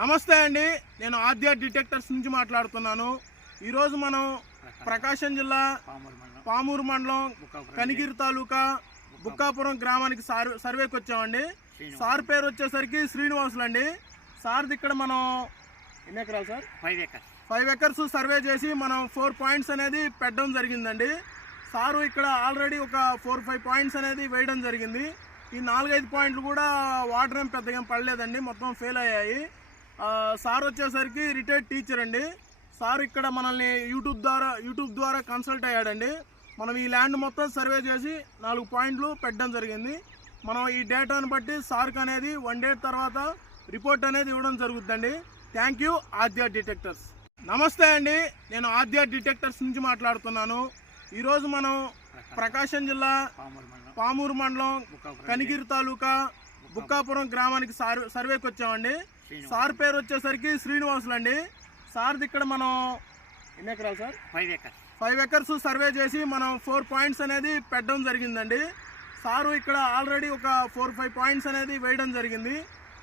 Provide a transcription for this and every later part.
నమస్తే అండి, నేను ఆద్య డిటెక్టర్స్ నుంచి మాట్లాడుతున్నాను. ఈరోజు మనం ప్రకాశం జిల్లా పామూరు మండలం కనిగిరి తాలూకా బుక్కాపురం గ్రామానికి సర్వేకి వచ్చామండి. సార్ పేరు వచ్చేసరికి శ్రీనివాసులు అండి. సార్ది ఇక్కడ మనం ఎన్ని ఎకరాలు సార్? 5 ఎకర్స్ సర్వే చేసి మనం 4 పాయింట్స్ అనేది పెట్టడం జరిగిందండి. సారు ఇక్కడ ఆల్రెడీ ఒక 4-5 పాయింట్స్ అనేది వేయడం జరిగింది. ఈ 4-5 పాయింట్లు కూడా వాటర్ ఏం పెద్దగా పడలేదండి, మొత్తం ఫెయిల్ అయ్యాయి. సార్ వచ్చేసరికి రిటైర్డ్ టీచర్ అండి. సార్ ఇక్కడ మనల్ని యూట్యూబ్ ద్వారా కన్సల్ట్ అయ్యాడండి. మనం ఈ ల్యాండ్ మొత్తం సర్వే చేసి 4 పాయింట్లు పెట్టడం జరిగింది. మనం ఈ డేటాను బట్టి సార్కి అనేది 1 డే తర్వాత రిపోర్ట్ అనేది ఇవ్వడం జరుగుతుందండి. Thank you Aadya detectors. నమస్తే అండి, నేను ఆద్య డిటెక్టర్స్ నుంచి మాట్లాడుతున్నాను. ఈరోజు మనం ప్రకాశం జిల్లా పామూరు మండలం కనిగిరి తాలూకా బుక్కాపురం గ్రామానికి సర్వేకి వచ్చామండి. సార్ పేరు వచ్చేసరికి శ్రీనివాసులు అండి. సార్ది ఇక్కడ మనం ఎన్ని ఎకరాలు సార్? 5 ఎకర్స్ సర్వే చేసి మనం 4 పాయింట్స్ అనేది పెట్టడం జరిగిందండి. సారు ఇక్కడ ఆల్రెడీ ఒక 4-5 పాయింట్స్ అనేది వేయడం జరిగింది.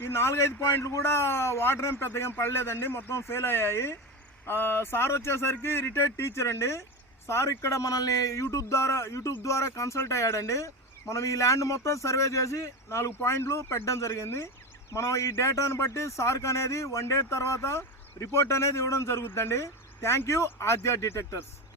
ఈ 4-5 పాయింట్లు కూడా వాటర్ ఏం పెద్దగా పడలేదండి, మొత్తం ఫెయిల్ అయ్యాయి. సార్ వచ్చేసరికి రిటైర్డ్ టీచర్ అండి. సార్ ఇక్కడ మనల్ని యూట్యూబ్ ద్వారా కన్సల్ట్ అయ్యాడండి. మనం ఈ ల్యాండ్ మొత్తం సర్వే చేసి 4 పాయింట్లు పెట్టడం జరిగింది. మనం ఈ డేటాను బట్టి సార్కి అనేది 1 డే తర్వాత రిపోర్ట్ అనేది ఇవ్వడం జరుగుతుందండి. Thank you Aadya detectors.